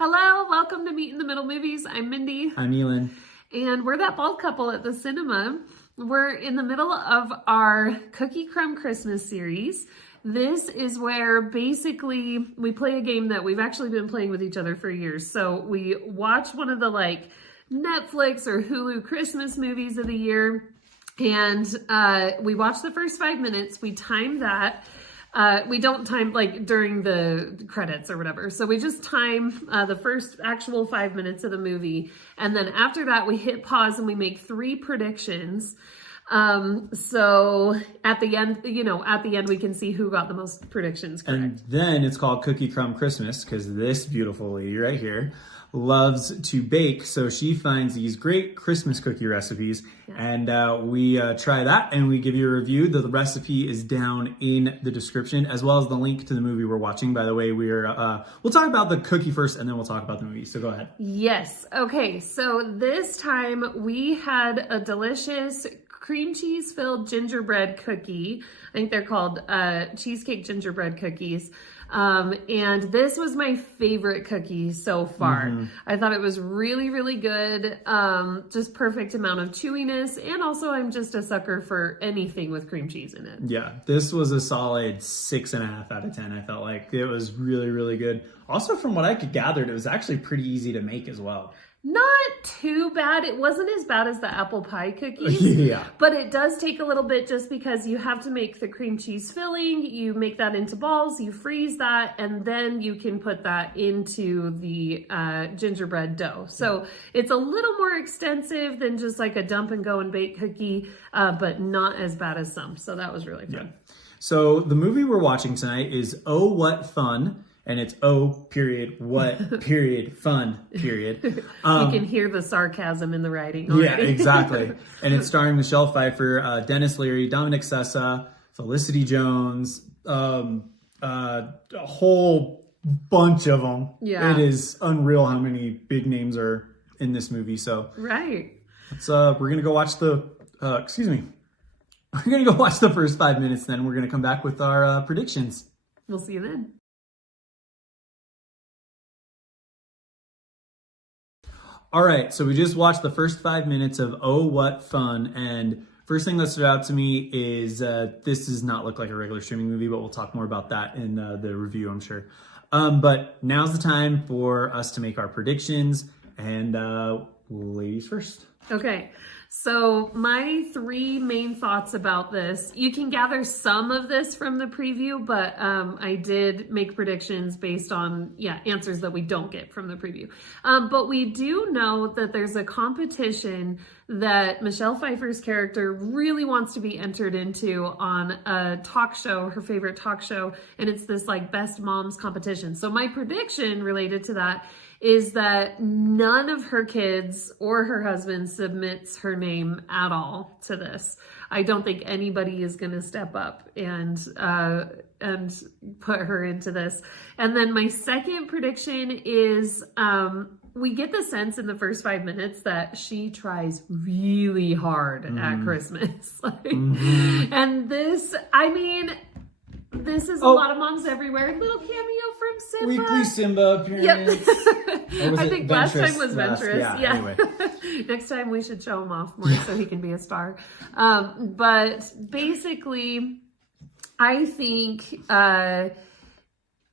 Hello, welcome to Meet in the Middle Movies. I'm Mindy. I'm Elin. And we're that bald couple at the cinema. We're in the middle of our Cookie Crumb Christmas series. This is where basically we play a game that we've actually been playing with each other for years. So we watch one of the Netflix or Hulu Christmas movies of the year. And we watch the first 5 minutes. We time that. We don't time during the credits or whatever. So we just time the first actual 5 minutes of the movie. And then after that, we hit pause and we make 3 predictions. So at the end, we can see who got the most predictions correct. And then it's called Cookie Crumb Christmas because this beautiful lady right here loves to bake. So she finds these great Christmas cookie recipes and we try that and we give you a review. The recipe is down in the description as well as the link to the movie we're watching. By the way, we'll talk about the cookie first and then we'll talk about the movie. So go ahead. Yes. Okay. So this time we had a delicious cream cheese filled gingerbread cookie. I think they're called cheesecake gingerbread cookies. And this was my favorite cookie so far. Mm-hmm. I thought it was really, really good. Just perfect amount of chewiness. And also I'm just a sucker for anything with cream cheese in it. Yeah, this was a solid 6.5 out of 10. I felt like it was really, really good. Also, from what I could gather, it was actually pretty easy to make as well. Not too bad. It wasn't as bad as the apple pie cookies. Yeah. But it does take a little bit just because you have to make the cream cheese filling. You make that into balls, you freeze that, and then you can put that into the gingerbread dough. So it's a little more extensive than just like a dump and go and bake cookie, but not as bad as some. So that was really fun. Yeah. So the movie we're watching tonight is Oh, What Fun. And it's what fun. You can hear the sarcasm in the writing already. Yeah, exactly. And it's starring Michelle Pfeiffer, Dennis Leary, Dominic Sessa, Felicity Jones, a whole bunch of them. Yeah. It is unreal how many big names are in this movie. So right. We're gonna go watch the. We're gonna go watch the first 5 minutes. Then we're gonna come back with our predictions. We'll see you then. All right, so we just watched the first 5 minutes of Oh, What Fun, and first thing that stood out to me is this does not look like a regular streaming movie, but we'll talk more about that in the review, I'm sure. But now's the time for us to make our predictions, and ladies first. Okay, so my 3 main thoughts about this, you can gather some of this from the preview, but I did make predictions based on, answers that we don't get from the preview. But we do know that there's a competition that Michelle Pfeiffer's character really wants to be entered into on a talk show, her favorite talk show, and it's this best moms competition. So my prediction related to that is that none of her kids or her husband submits her name at all to this. I don't think anybody is going to step up and put her into this. And then my second prediction is we get the sense in the first 5 minutes that she tries really hard at Christmas. And this, this is a lot of moms everywhere. Little cameo from Simba. Weekly Simba appearance. Yep. I think last time was Ventress. Yeah. Anyway. Next time we should show him off more so he can be a star. But basically, I think that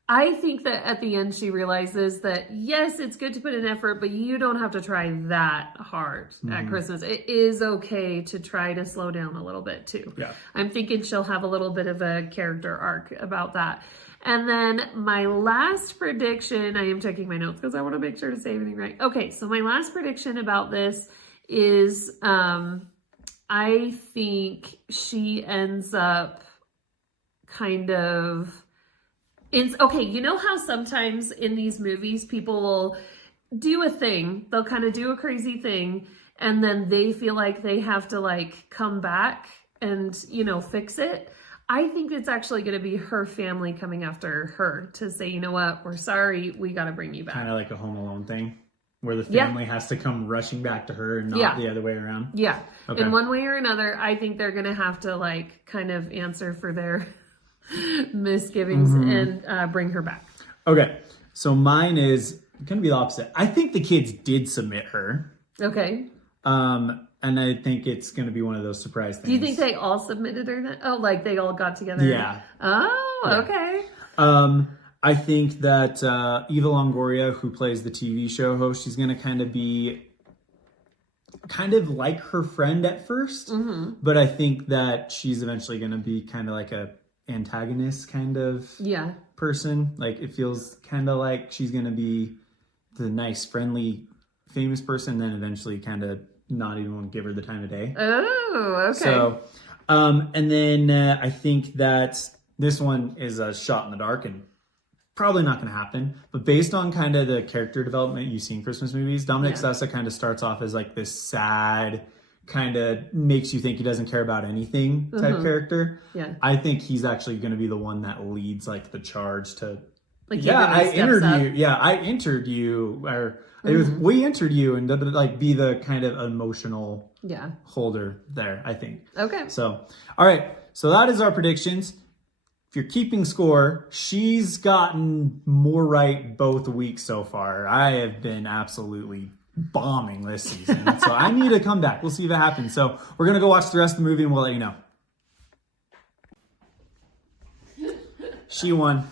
at the end she realizes that yes, it's good to put in effort, but you don't have to try that hard at Christmas. It is okay to try to slow down a little bit too. Yeah. I'm thinking she'll have a little bit of a character arc about that. And then my last prediction, I am checking my notes because I want to make sure to say everything right. Okay, so my last prediction about this is I think she ends up kind of... Okay, you know how sometimes in these movies people will do a thing, they'll kind of do a crazy thing, and then they feel like they have to come back and, fix it? I think it's actually going to be her family coming after her to say, you know what, we're sorry, we got to bring you back. Kind of like a Home Alone thing, where the family has to come rushing back to her and not the other way around. Yeah. Okay. In one way or another, I think they're going to have to kind of answer for their misgivings and bring her back. Okay, so mine is gonna be the opposite. I think the kids did submit her. Okay. And I think it's gonna be one of those surprise things. Do you think they all submitted her? Oh, like they all got together? Yeah. Oh, Yeah. okay. I think that Eva Longoria, who plays the TV show host, she's gonna kind of be like her friend at first, but I think that she's eventually gonna be kind of like a antagonist kind of person. Like it feels kind of like she's gonna be the nice, friendly, famous person, then eventually kind of not even want to give her the time of day. Oh, okay. So, and then I think that this one is a shot in the dark and probably not going to happen. But based on kind of the character development you see in Christmas movies, Dominic Sessa kind of starts off as like this sad, kind of makes you think he doesn't care about anything type character. Yeah. I think he's actually going to be the one that leads like the charge to. Like I entered you. Yeah, I entered you, or it was we entered you, and like be the kind of emotional holder there. I think. Okay. So, all right. So that is our predictions. If you're keeping score, she's gotten more right both weeks so far. I have been absolutely bombing this season, so I need to come back. We'll see if it happens. So we're gonna go watch the rest of the movie, and we'll let you know. She won.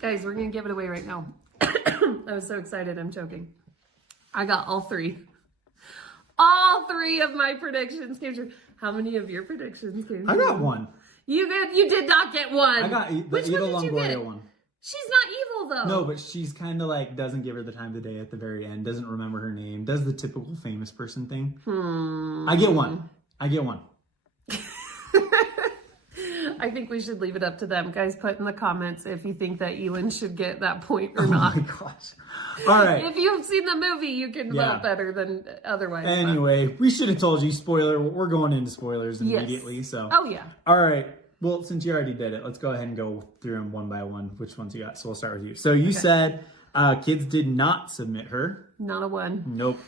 Guys, we're going to give it away right now. I was so excited, I'm choking. I got all three. All three of my predictions came true. How many of your predictions came true? I got one. You did not get one. I got the Which Eva one did you Longoria get? one. She's not evil, though. No, but she's kind of like, doesn't give her the time of the day at the very end, doesn't remember her name, does the typical famous person thing. I get one. I think we should leave it up to them. Guys, put in the comments if you think that Ewan should get that point or not. Oh my gosh. All right. If you've seen the movie, you can vote better than otherwise. Anyway, we should have told you, spoiler, we're going into spoilers immediately. So. Oh, yeah. All right. Well, since you already did it, let's go ahead and go through them one by one. Which ones you got? So we'll start with you. So you said kids did not submit her. Not a one. Nope.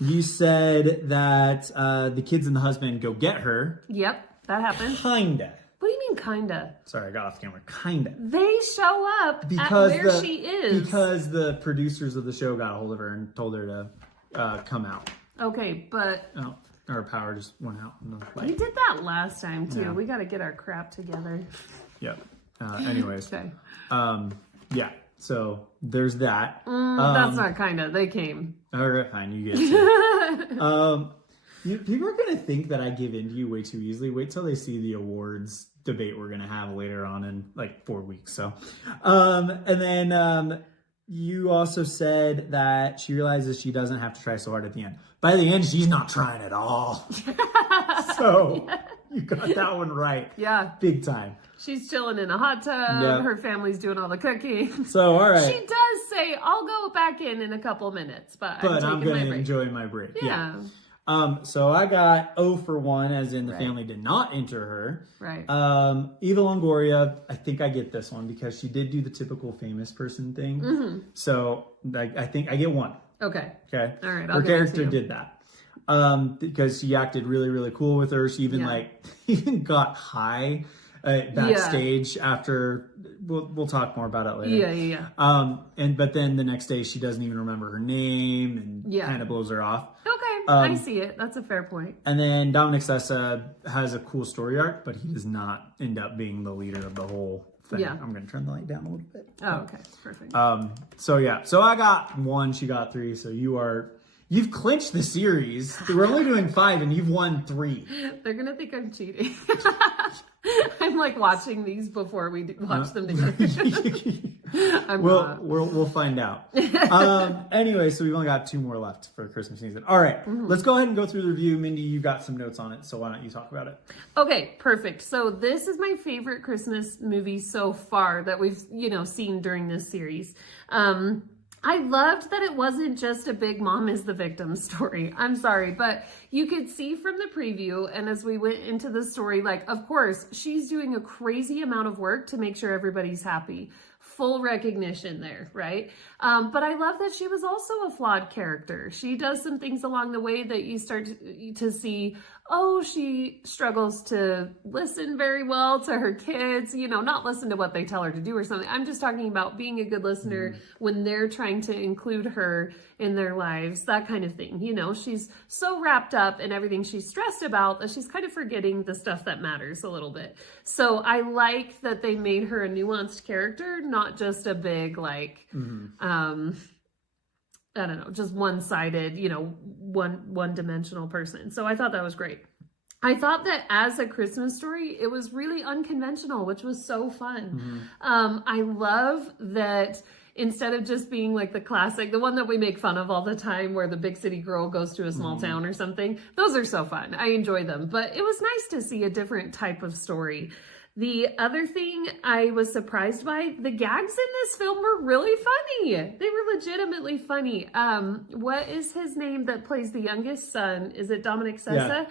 You said that the kids and the husband go get her. Yep, that happened. Kinda. What do you mean, kinda? Sorry, I got off camera. Kinda. They show up at where she is. Because the producers of the show got a hold of her and told her to come out. Okay, but... Oh, our power just went out. We did that last time, too. Yeah. We got to get our crap together. Yep. Anyways. Okay. Yeah. So there's that. That's not kinda. They came. All right, fine. You get it. People are going to think that I give in to you way too easily. Wait till they see the awards debate we're going to have later on in like 4 weeks. So, and then you also said that she realizes she doesn't have to try so hard at the end. By the end, she's not trying at all. So you got that one right. Yeah. Big time. She's chilling in a hot tub. Yep. Her family's doing all the cooking. So, all right. She does say, I'll go back in a couple minutes, but I'm going taking to my enjoy my break. Yeah. So I got 0 for 1, as in the family did not enter her. Right. Eva Longoria, I think I get this one because she did do the typical famous person thing. So I think I get 1. Okay. Okay. All right. Her character did that. Because she acted really, really cool with her. She even even got high backstage after. We'll talk more about it later. Yeah. But then the next day she doesn't even remember her name and kind of blows her off. Okay. I see it. That's a fair point. And then Dominic Sessa has a cool story arc, but he does not end up being the leader of the whole thing. Yeah. I'm going to turn the light down a little bit. Oh, okay. Perfect. So I got 1, she got 3. So you've clinched the series. We're only doing 5 and you've won 3. They're going to think I'm cheating. I'm like watching these before we watch them together. We'll find out. Anyway, so we've only got 2 more left for Christmas season. All right, let's go ahead and go through the review. Mindy, you got some notes on it, so why don't you talk about it? Okay, perfect. So this is my favorite Christmas movie so far that we've, seen during this series. I loved that it wasn't just a big mom is the victim story. I'm sorry, but you could see from the preview, and as we went into the story, like, of course, she's doing a crazy amount of work to make sure everybody's happy. Full recognition there, right? But I love that she was also a flawed character. She does some things along the way that you start to see, oh, she struggles to listen very well to her kids, you know, not listen to what they tell her to do or something. I'm just talking about being a good listener when they're trying to include her in their lives, that kind of thing. You know, she's so wrapped up in everything she's stressed about that she's kind of forgetting the stuff that matters a little bit. So I like that they made her a nuanced character, not just a big, like, I don't know, just one-sided, you know, one-dimensional person. So I thought that was great. I thought that as a Christmas story, it was really unconventional, which was so fun. I love that instead of just being like the classic, the one that we make fun of all the time where the big city girl goes to a small town or something, those are so fun. I enjoy them. But it was nice to see a different type of story. The other thing I was surprised by, the gags in this film were really funny. They were legitimately funny. What is his name that plays the youngest son? Is it Dominic Sessa? Yeah.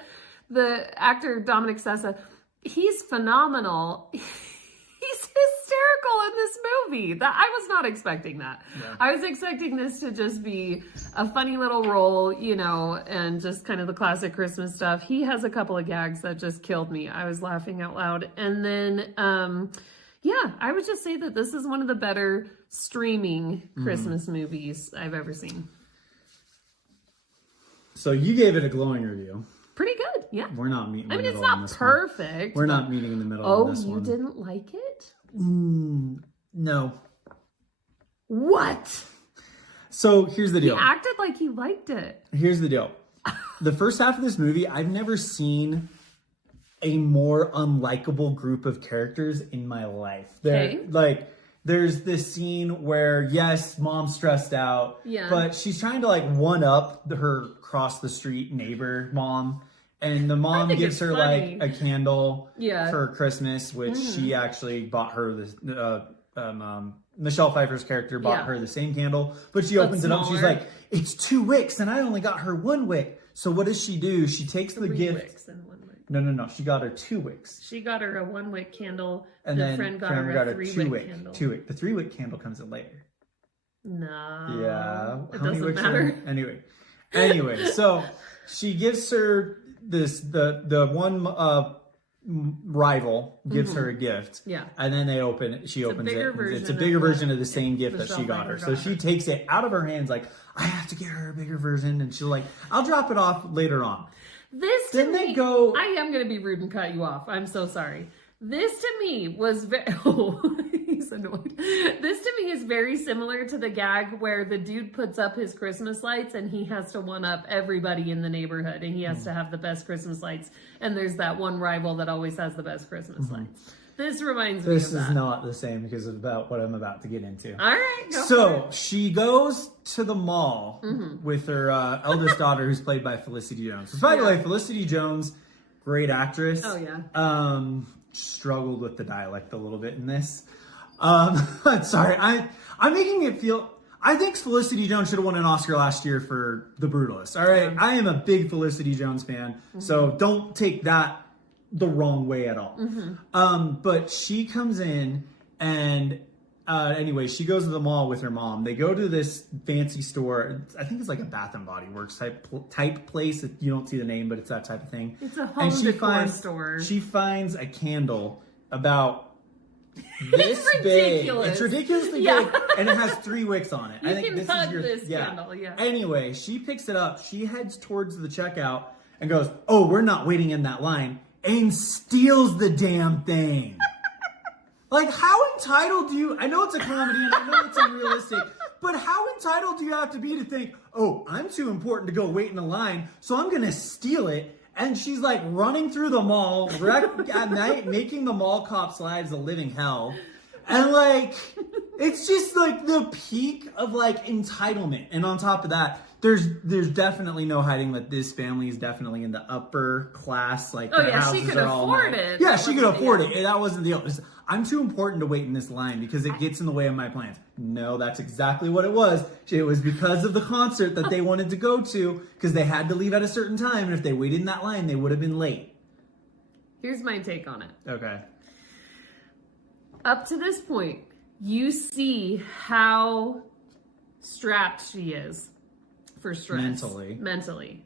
The actor Dominic Sessa, he's phenomenal. He's hysterical in this movie. That I was not expecting that. Yeah. I was expecting this to just be a funny little role, you know, and just kind of the classic Christmas stuff. He has a couple of gags that just killed me. I was laughing out loud. And then, yeah, I would just say that this is one of the better streaming Christmas movies I've ever seen. So you gave it a glowing review. Pretty good, yeah. We're not meeting in the middle it's on not this perfect. One. We're not meeting in the middle on this one. Oh, you didn't like it? No. What? So here's the deal. He acted like he liked it. Here's the deal. The first half of this movie, I've never seen a more unlikable group of characters in my life. There's this scene where, yes, mom's stressed out, but she's trying to like one up her cross the street neighbor mom. And the mom gives her like a candle for Christmas, which she actually bought her this, Michelle Pfeiffer's character bought her the same candle, but she opens it up and she's like, it's 2 wicks and I only got her 1 wick. So what does she do? She takes the gift. Wicks and 1 wick. No. She got her 2 wicks. She got her a 1 wick candle. And then friend got her a 3 wick candle. 2 wick. The 3 wick candle comes in later. No. Yeah. It doesn't matter. Anyway, so she gives her this, the one rival gives her a gift. Yeah. And then she opens it. It's a bigger version of the same gift that she got her. So she takes it out of her hands like, I have to get her a bigger version. And she'll like, I'll drop it off later on. This to me, I am going to be rude and cut you off. I'm so sorry. This to me was he's annoyed. This to me is very similar to the gag where the dude puts up his Christmas lights and he has to one up everybody in the neighborhood and he has to have the best Christmas lights. And there's that one rival that always has the best Christmas lights. This reminds me of that. This is not the same because of about what I'm about to get into. All right, go So she goes to the mall with her eldest daughter, who's played by Felicity Jones. So, by the way, Felicity Jones, great actress. Oh yeah. Struggled with the dialect a little bit in this. Sorry, I'm making it feel. I think Felicity Jones should have won an Oscar last year for The Brutalist. All right, I am a big Felicity Jones fan, so don't take that the wrong way at all. But she comes in and anyway, she goes to the mall with her mom. They go to this fancy store. I think it's like a Bath and Body Works type place. You don't see the name, but it's that type of thing. It's a home decor store. She finds a candle about this big. It's ridiculously big, and it has 3 wicks on it. I think this is your candle. Yeah. Anyway, she picks it up. She heads towards the checkout and goes, "Oh, we're not waiting in that line," and steals the damn thing. Like, how entitled do you... I know it's a comedy and I know it's unrealistic, but how entitled do you have to be to think, oh, I'm too important to go wait in a line, so I'm going to steal it. And she's like running through the mall at night, making the mall cops' lives a living hell. And like, it's just like the peak of like entitlement. And on top of that, there's definitely no hiding that this family is definitely in the upper class. Like, she could afford it. Yeah, she could afford it. That wasn't the deal. I'm too important to wait in this line because it gets in the way of my plans. No, that's exactly what it was. It was because of the concert that they wanted to go to because they had to leave at a certain time. And if they waited in that line, they would have been late. Here's my take on it. Okay. Up to this point, you see how strapped she is for stress. Mentally.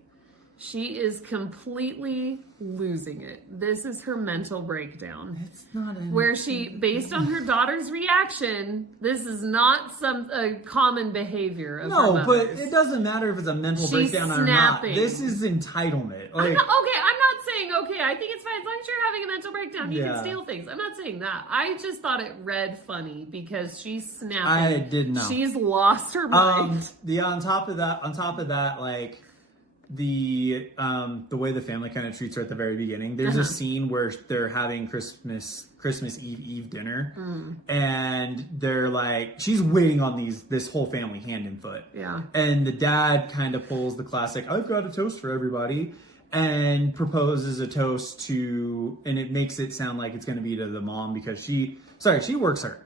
She is completely losing it. This is her mental breakdown. It's not where she, based on her daughter's reaction, this is not a common behavior of her No, mother's. but it doesn't matter if it's a mental She's breakdown snapping. or not. This is entitlement. I'm not saying, I think it's fine. As long as you're having a mental breakdown, you can steal things. I'm not saying that. I just thought it read funny because she's snapping. I did not. She's lost her mind. On top of that, like, the way the family kind of treats her at the very beginning. There's a scene where they're having Christmas Eve dinner, and they're like, she's waiting on this whole family hand and foot. Yeah. And the dad kind of pulls the classic, I've got a toast for everybody, and proposes a toast and it makes it sound like it's going to be to the mom because she works her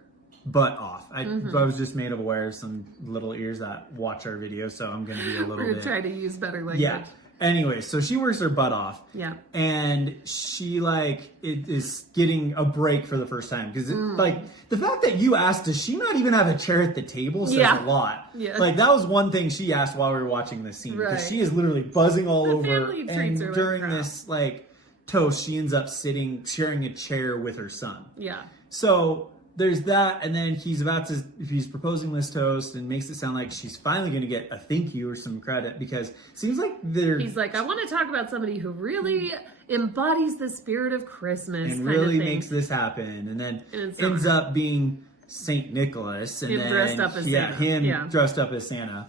butt off. I was just made aware of some little ears that watch our video, so I'm going to be a little We're bit... try to use better language. Yeah. Anyway, so she works her butt off. Yeah. And she, is getting a break for the first time. Because, the fact that you asked, does she not even have a chair at the table says a lot. Yeah. That was one thing she asked while we were watching this scene. Right. Because she is literally buzzing all over. Family treats her And like during crap. this, toast, she ends up sharing a chair with her son. Yeah. So... there's that, and then he's proposing this toast and makes it sound like she's finally going to get a thank you or some credit because it seems like he's like, I want to talk about somebody who really embodies the spirit of Christmas and kind really of thing. makes this happen, and then And ends up being Saint Nicholas, and Him then dressed up as Santa. him dressed up as Santa,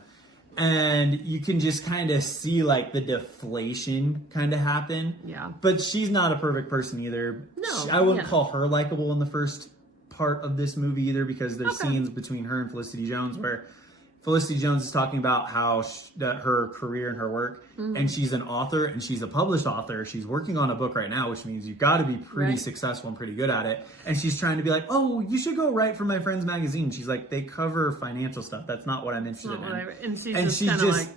and you can just kind of see the deflation kind of happen. Yeah, but she's not a perfect person either. No, I wouldn't call her likable in the first part of this movie either because there's Okay. scenes between her and Felicity Jones where Felicity Jones is talking about how her career and her work, and she's an author and she's a published author. She's working on a book right now, which means you've got to be pretty successful and pretty good at it. And she's trying to be like, oh, you should go write for my friend's magazine. She's like, they cover financial stuff. That's not what I'm interested in. And she's just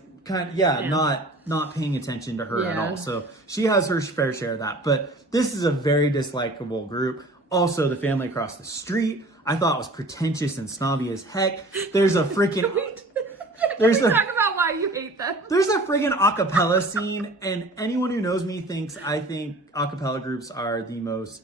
not paying attention to her at all. So she has her fair share of that. But this is a very dislikable group. Also, the family across the street, I thought was pretentious and snobby as heck. There's a freaking... Can we talk about why you hate them? There's a friggin' acapella scene, and anyone who knows me thinks I think acapella groups are the most...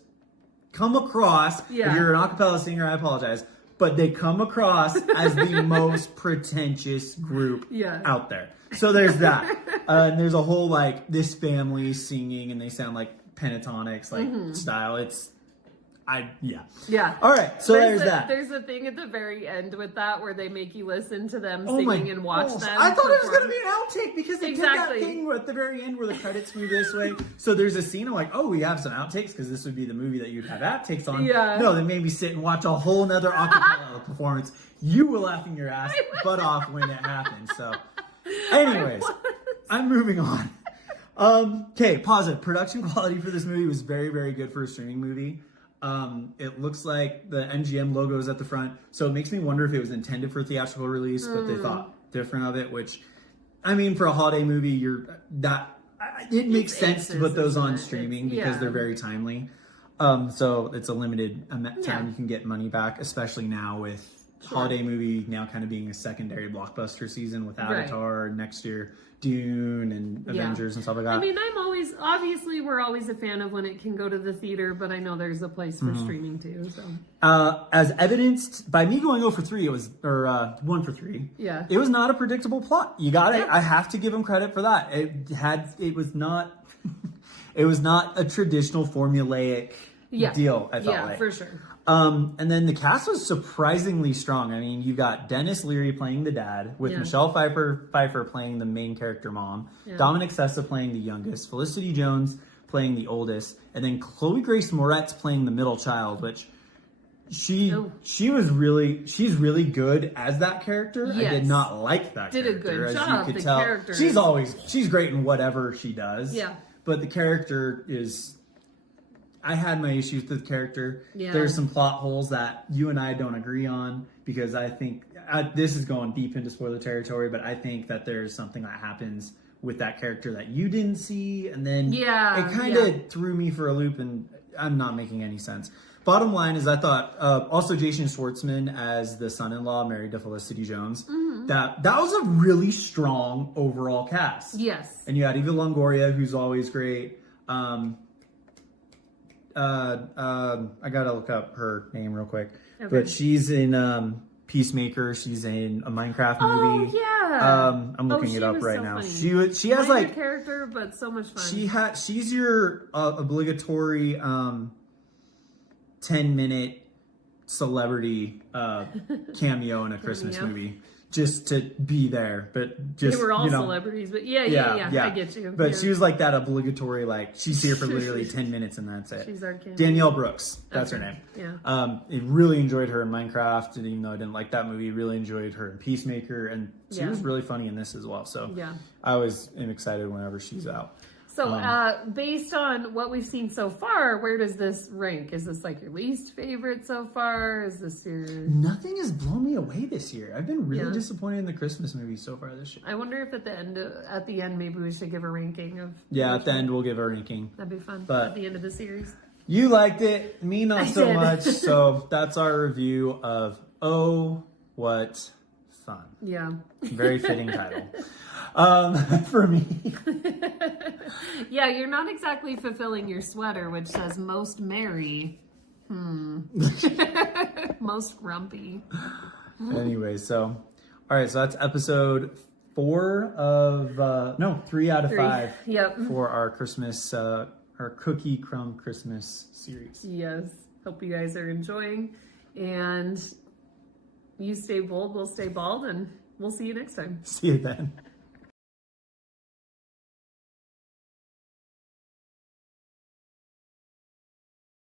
come across... Yeah. If you're an acapella singer, I apologize. But they come across as the most pretentious group out there. So there's that. And there's a whole, this family singing, and they sound like pentatonics, style. It's... Yeah. All right, so there's that. There's a thing at the very end with that where they make you listen to them singing and watch them. I thought it was perform. going to be an outtake because they did that thing at the very end where the credits move this way. So there's a scene, I'm like, oh, we have some outtakes because this would be the movie that you'd have outtakes on. Yeah. No, they made me sit and watch a whole nother acapella performance. You were laughing your ass butt off when it happened. So anyways, I'm moving on. Okay, pause it. Production quality for this movie was very, very good for a streaming movie. It looks like the MGM logo is at the front, so it makes me wonder if it was intended for theatrical release, but they thought different of it, which, I mean, for a holiday movie, it makes sense to put those on streaming because they're very timely. So it's a limited amount of time you can get money back, especially now with holiday movie now kind of being a secondary blockbuster season with Avatar next year, Dune and Avengers and stuff like that. I mean, we're always a fan of when it can go to the theater, but I know there's a place for streaming too. So, as evidenced by me going 0 for 3, 1 for 3. Yeah, it was not a predictable plot. You got it. I have to give him credit for that. It was not. It was not a traditional formulaic deal. I felt like for sure. And then the cast was surprisingly strong. I mean, you got Dennis Leary playing the dad, with Michelle Pfeiffer playing the main character mom, Dominic Sessa playing the youngest, Felicity Jones playing the oldest, and then Chloe Grace Moretz playing the middle child, which she's really good as that character. Yes. I did not like that Did character. a good as job. you could The tell. character She's great in whatever she does. Yeah. But the character is... I had my issues with the character. Yeah. There's some plot holes that you and I don't agree on because I think this is going deep into spoiler territory, but I think that there's something that happens with that character that you didn't see, and then it kind of threw me for a loop, and I'm not making any sense. Bottom line is I thought also Jason Schwartzman as the son-in-law married to Felicity Jones. that was a really strong overall cast. Yes. And you had Eva Longoria, who's always great. I gotta look up her name real quick, but she's in Peacemaker. She's in a Minecraft movie. Oh yeah. I'm looking it up right so now. Funny. She has Minor like character, but so much fun. She's your obligatory 10-minute celebrity cameo in a Christmas movie. Just to be there, but just, they were all celebrities, but yeah, I get you. But she was like that obligatory, like, she's here for literally 10 minutes and that's it. She's our cameo. Danielle Brooks, that's her name. Yeah. I really enjoyed her in Minecraft, and even though I didn't like that movie, really enjoyed her in Peacemaker, and she was really funny in this as well. So I always am excited whenever she's out. So, based on what we've seen so far, where does this rank? Is this like your least favorite so far? Is this your... Nothing has blown me away this year. I've been really disappointed in the Christmas movies so far this year. I wonder if at the end, maybe we should give a ranking of... Yeah, at the end we'll give a ranking. That'd be fun. But at the end of the series. You liked it, me not so much. So that's our review of Oh, What Fun. Yeah. Very fitting title. For me. Yeah, you're not exactly fulfilling your sweater, which says most merry. Most grumpy. Anyway, all right, so that's episode 3 out of 5. Yep. For our Christmas, our Cookie Crumb Christmas series. Yes. Hope you guys are enjoying. And you stay bold, we'll stay bald, and we'll see you next time. See you then.